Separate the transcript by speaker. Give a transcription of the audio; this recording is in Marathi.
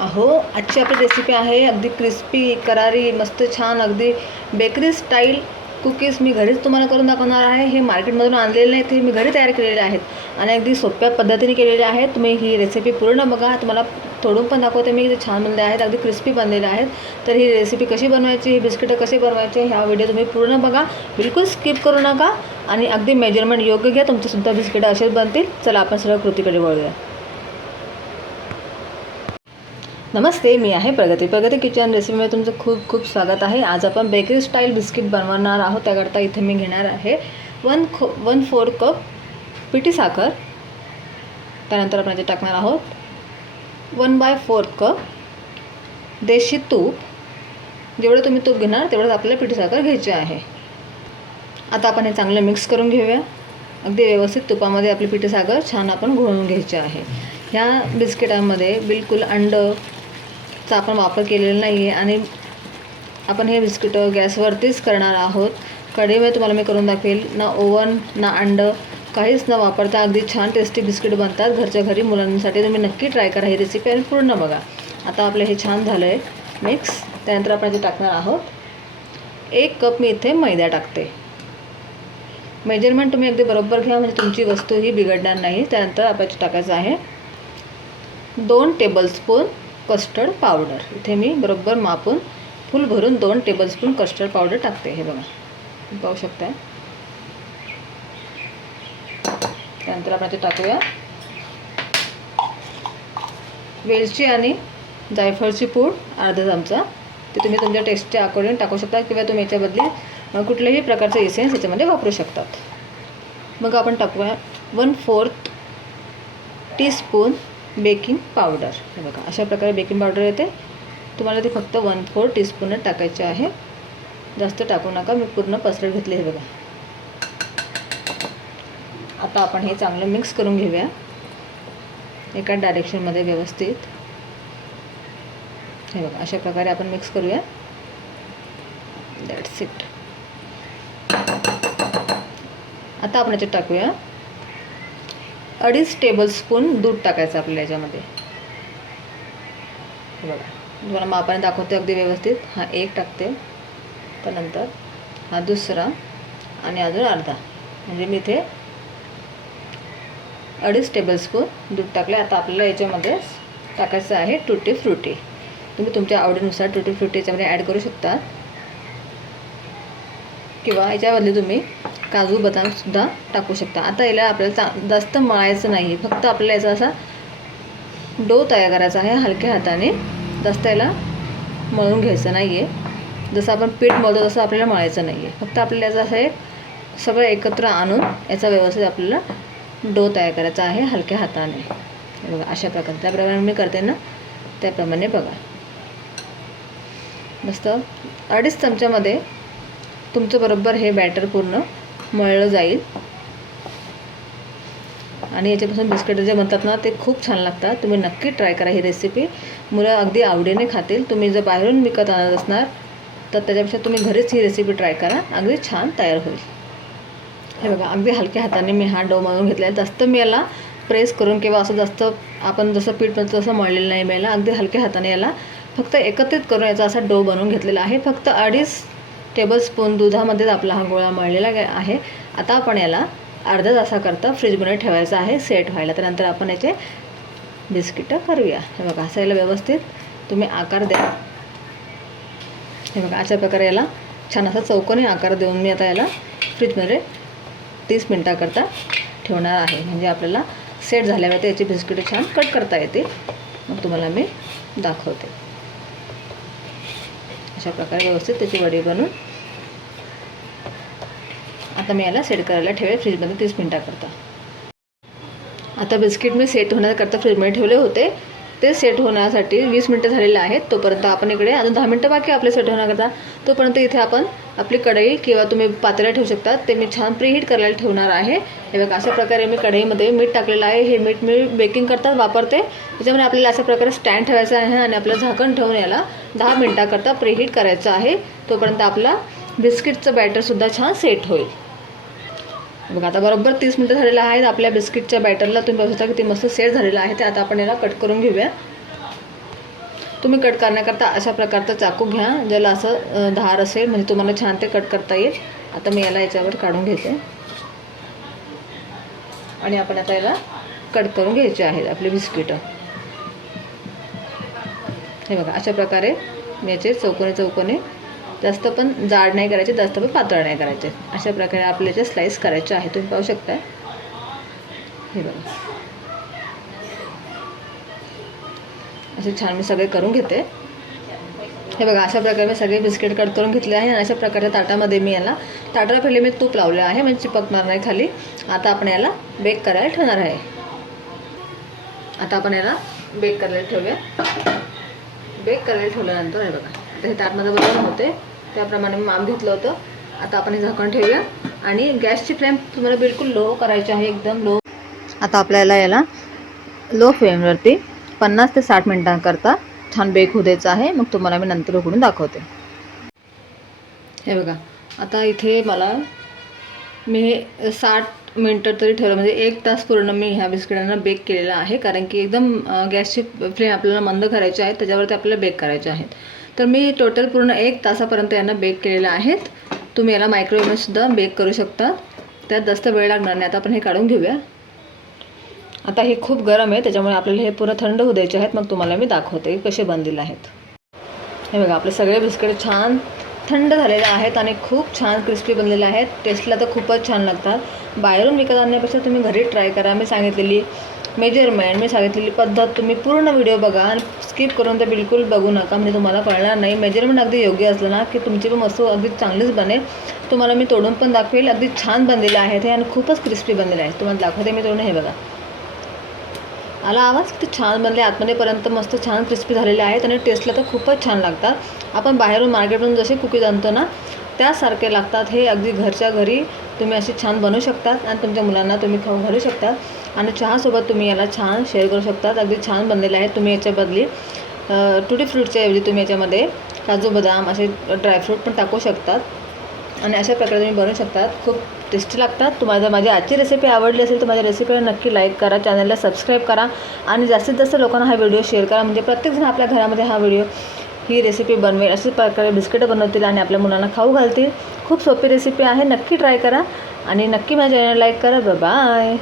Speaker 1: अहो आजची आपली रेसिपी आहे. अगदी क्रिस्पी करारी मस्त छान अगदी बेकरी स्टाईल कुकीज मी घरीच तुम्हाला करून दाखवणार आहे. हे मार्केटमधून आणलेले नाहीत हे मी घरी तयार केलेले आहेत. आणि अगदी सोप्या पद्धतीने केलेले आहेत. तुम्ही ही रेसिपी पूर्ण बघा. तुम्हाला तोडून पण दाखवते मी ते छान बनले आहेत. अगदी क्रिस्पी बनलेले आहेत. तर ही रेसिपी कशी बनवायची ही बिस्किटं कसे बनवायचे ह्या व्हिडिओ तुम्ही पूर्ण बघा. बिलकुल स्किप करू नका. आणि अगदी मेजरमेंट योग्य घ्या. तुमचेसुद्धा बिस्किटं असेच बनतील. चला आपण सगळं कृतीकडे वळूया. नमस्ते मी आहे प्रगती. प्रगती किचन रेसिपीमध्ये तुमचं खूप खूप स्वागत आहे. आज आपण बेकरी स्टाईल बिस्किट बनवणार आहोत. त्याकरता इथे मी घेणार आहे वन खो वन फोर कप पिठी साखर. त्यानंतर आपण याच्यात टाकणार आहोत वन बाय फोर्थ कप देशी तूप. जेवढं तुम्ही तूप घेणार तेवढंच आपल्याला पिठी साखर घ्यायची आहे. आता आपण हे चांगलं मिक्स करून घेऊया. अगदी व्यवस्थित तुपामध्ये आपली पिठी साखर छान आपण घोळून घ्यायची आहे. ह्या बिस्किटामध्ये बिलकुल अंड चा आपण वापर केलेला नाही आहे आणि आपण हे बिस्किट गॅसवरतीच करणार आहोत. कढईमध्ये तुम्हाला मी करून दाखवेल. ना ओव्हन ना अंडं काहीच न वापरता अगदी छान टेस्टी बिस्किट बनतात घरच्या घरी मुलांसाठी. तुम्ही नक्की ट्राय करा ही रेसिपी आणि पूर्ण बघा. आता आपलं हे छान झालं आहे मिक्स त्यानंतर आपण इथे टाकणार आहोत. एक कप मी इथे मैदा टाकते. मेजरमेंट तुम्ही अगदी बरोबर घ्या म्हणजे तुमची वस्तू ही बिघडणार नाही. त्यानंतर आपल्याला टाकायचं आहे दोन टेबलस्पून कस्टर्ड पावडर इथे मी बरोबर मापून फुल भरून दोन टेबलस्पून कस्टर्ड पावडर टाकते हे बघा. पाहू शकता त्यानंतर आपण ते टाकूया. वेलची आणि जायफळची पूड अर्धा चमचा. ते तुम्ही तुमच्या टेस्टच्या अकॉर्डिंग टाकू शकता किंवा तुम्ही याच्याबदली कुठल्याही प्रकारचे एसेन्स याच्यामध्ये वापरू शकतात. मग आपण टाकूया one fourth teaspoon baking powder. हे बघा अशा प्रकारे बेकिंग पावडर येते. तुम्हाला ती फक्त वन फोर टीस्पूनच टाकायची आहे. जास्त टाकू नका मी पूर्ण पसरट घेतले हे बघा. आता आपण हे चांगलं मिक्स करून घेऊया. एका डायरेक्शनमध्ये व्यवस्थित. हे बघा अशा प्रकारे आपण मिक्स करूया. दॅट्स इट आता आपण याच्यात टाकूया. अडीच टेबलस्पून दूध टाकायचं आपल्याला याच्यामध्ये. बघा. तुम्हाला मापाने दाखवते अगदी व्यवस्थित. हा एक टाकते. त्यानंतर हा दुसरा आणि अजून अर्धा. म्हणजे मी इथे अडीच टेबलस्पून दूध टाकले आता आपल्याला याच्यामध्ये टाकायचं आहे टुटी फ्रुटी तुम्ही तुमच्या आवडीनुसार टुटी फ्रुटी याच्यामध्ये ॲड करू शकता. किंवा याच्याबदली तुम्ही काजू बदामसुद्धा टाकू शकता. आता याला आपल्याला चा जास्त मळायचं नाही आहे फक्त आपल्याला याचा असा डो तयार करायचा आहे हलक्या हाताने. जास्त याला मळून घ्यायचं नाही आहे जसं आपण पीठ मळतो तसं आपल्याला मळायचं नाही आहे फक्त आपल्याला याचं असं एक सगळं एकत्र आणून याचा व्यवस्थित आपल्याला डो तयार करायचा आहे हलक्या हाताने. बघा अशा प्रकारे. त्याप्रमाणे मी करते ना त्याप्रमाणे बघा. मस्त. अडीच चमच्यामध्ये तुमचं बरोबर हे बॅटर पूर्ण मळलं जाईल. आणि याच्यापासून बिस्किट जे म्हणतात ना ते खूप छान लागतात. तुम्ही नक्की ट्राय करा ही रेसिपी मुलं अगदी आवडीने खातील. तुम्ही जर बाहेरून विकत आणत असणार तर त्याच्यापेक्षा तुम्ही घरीच ही रेसिपी ट्राय करा. अगदी छान तयार होईल. हे बघा अगदी हलक्या हाताने मी हा डो मळून घेतला आहे. जास्त मी याला प्रेस करून किंवा असं जास्त आपण जसं पीठ म्हणतो तसं मळलेलं नाही मी याला. अगदी हलक्या हाताने याला फक्त एकत्रित करून याचा असा डो बनवून घेतलेला आहे. फक्त अडीच टेबलस्पून दुधामध्येच आपला हा गोळा मळलेला आहे. आता आपण याला अर्धा तासाकरता फ्रीजमध्ये ठेवायचा आहे सेट व्हायला. त्यानंतर आपण याचे बिस्किटं करूया. हे बघा असं याला व्यवस्थित तुम्ही आकार द्या. हे बघा अशा प्रकारे याला छान असा चौकोनी आकार देऊन मी आता याला फ्रीजमध्ये तीस मिनटाकरता ठेवणार आहे. म्हणजे आपल्याला सेट झाल्यावर याची बिस्किटं छान कट करता येते मग तुम्हाला मी दाखवते. अशा प्रकारे व्यवस्थित त्याची वडी बनवून आता मी याला सेट करायला ठेवेल फ्रीजमध्ये तीस मिनटाकरता. आता बिस्किट मी सेट होण्याकरता फ्रीजमध्ये ठेवले होते. ते सेट होण्यासाठी वीस मिनटं झालेले आहेत. तोपर्यंत आपण इकडे अजून दहा मिनटं बाकी आपले सेट होण्याकरता. तोपर्यंत इथे आपण आपली कढई किंवा तुम्ही पातेला ठेवू शकता. ते मी छान प्रीहीट करायला ठेवणार आहे. हे बघा अशा प्रकारे मी कढईमध्ये मीठ टाकलेलं आहे. हे मीठ मी बेकिंग करतात वापरते. त्याच्यामुळे आपल्याला अशा प्रकारे स्टँड ठेवायचं आहे आणि आपलं झाकण ठेवून याला दहा मिनटाकरता प्रीहीट करायचं आहे. तोपर्यंत आपला बिस्किटचं बॅटरसुद्धा छान सेट होईल. बघा आता बरोबर तीस मिनटं झालेलं आहेत. आपल्या बिस्किटच्या बॅटरला तुम्ही बघू शकता किती मस्त सेट झालेलं आहे. ते आता आपण याला कट करून घेऊया. तुम्ही कट करण्याकरता अशा प्रकारचा चाकू घ्या ज्याला असं धार असेल म्हणजे तुम्हाला छान ते कट करता येईल. आता मी याला याच्यावर काढून घेते. आणि आपण आता याला कट करून घ्यायचे आहेत आपले बिस्किटं. हे बघा अशा प्रकारे मी याचे चौकोने चौकोने जास्त पण जाड नाही करायचे जास्त पण पातळ नाही करायचे. अशा प्रकारे आपल्याचे स्लाईस करायचे आहे तुम्ही पाहू शकता हे बघा. असे छान मी सगळे करून घेते. हे बघा अशा प्रकारे मी सगळे बिस्किट कट करून घेतले आहे आणि अशा प्रकारच्या ताटामध्ये मी याला ताटाला पहिले मी तूप लावलं आहे म्हणजे चिपकणार नाही खाली. आता आपण याला बेक करायला ठेवणार आहे. आता आपण याला बेक करायला ठेवूया. बेक करायला ठेवल्यानंतर हे बघा. आता हे ताट बरोबर होते त्याप्रमाणे मी माप घेतलं होतं. आता आपण हे झाकण ठेवूया. आणि गॅसची फ्लेम तुम्हाला बिलकुल लो करायची आहे. एकदम लो आता आपल्याला याला लो फ्लेमवरती पन्नास ते साठ मिनिटांकरता छान बेक होऊ द्यायचं आहे. मग तुम्हाला मी नंतर उघडून दाखवते. हे बघा. आता इथे मला मी हे साठ मिनटं तरी ठेवलं. म्हणजे एक तास पूर्ण मी ह्या बिस्किटांना बेक केलेला आहे. कारण की एकदम गॅसची फ्लेम आपल्याला मंद करायची आहे. त्याच्यावरती आपल्याला बेक करायचे आहेत. तर मी टोटल पूर्ण एक तासापर्यंत यांना बेक केलेलं आहेत. तुम्ही याला मायक्रोवेव्हसुद्धा बेक करू शकता. त्यात जास्त वेळ लागणार नाही. आता आपण हे काढून घेऊया. आता हे खूप गरम आहे. त्याच्यामुळे आपल्याला हे पूर्ण थंड होऊ द्यायचे आहेत. मग तुम्हाला मी दाखवते कसे बनलेले आहेत. हे बघा आपले सगळे बिस्किट छान थंड झालेल्या आहेत आणि खूप छान क्रिस्पी बनलेल्या आहेत. टेस्टला तर खूपच छान लागतात. बाहेरून विकत आणण्यापेक्षा तुम्ही घरी ट्राय करा. मी सांगितलेली मेजरमेंट मी सांगितलेली पद्धत तुम्ही पूर्ण व्हिडिओ बघा आणि स्किप करून ते बिलकुल बघू नका. म्हणजे तुम्हाला कळणार नाही. मेजरमेंट अगदी योग्य असलं ना की तुमची पण वस्तू अगदी चांगलीच बनेल. तुम्हाला मी तोडून पण दाखवेल. अगदी छान बनलेले आहेत हे आणि खूपच क्रिस्पी बनलेले आहेत. तुम्हाला दाखवते मी तोडून. हे बघा. आला आवाज? ते छान बनले. आतमध्येपर्यंत मस्त छान क्रिस्पी झालेले आहेत आणि टेस्टला तर खूपच छान लागतात. आपण बाहेरून मार्केटमधून जसे कुकीज आणतो ना त्यासारखे लागतात. हे अगदी घरच्या घरी तुम्ही असे छान बनवू शकतात आणि तुमच्या मुलांना तुम्ही खाऊ घालू शकतात. आणि चहासोबत तुम्ही याला छान शेअर करू शकतात. अगदी छान बनलेले आहेत. तुम्ही याच्या बदली टुटी फ्रूटच्या ऐवजी तुम्ही याच्यामध्ये काजू बदाम असे ड्रायफ्रूट पण टाकू शकतात. आणि अशा प्रकारे तुम्ही बनवू शकतात. खूप टेस्टी लागतात. तुम्हाला जर माझी आजची रेसिपी आवडली असेल तर माझ्या रेसिपीला नक्की लाईक करा. चॅनलला सबस्क्राईब करा. आणि जास्तीत जास्त लोकांना हा व्हिडिओ शेअर करा. म्हणजे प्रत्येकजण आपल्या घरामध्ये हा व्हिडिओ ही रेसिपी बनवेल. अशाच प्रकारे बिस्किटं बनवतील आणि आपल्या मुलांना खाऊ घालतील. खूप सोपी रेसिपी आहे. नक्की ट्राय करा. आणि नक्की माझ्या चॅनल लाईक करा. बाय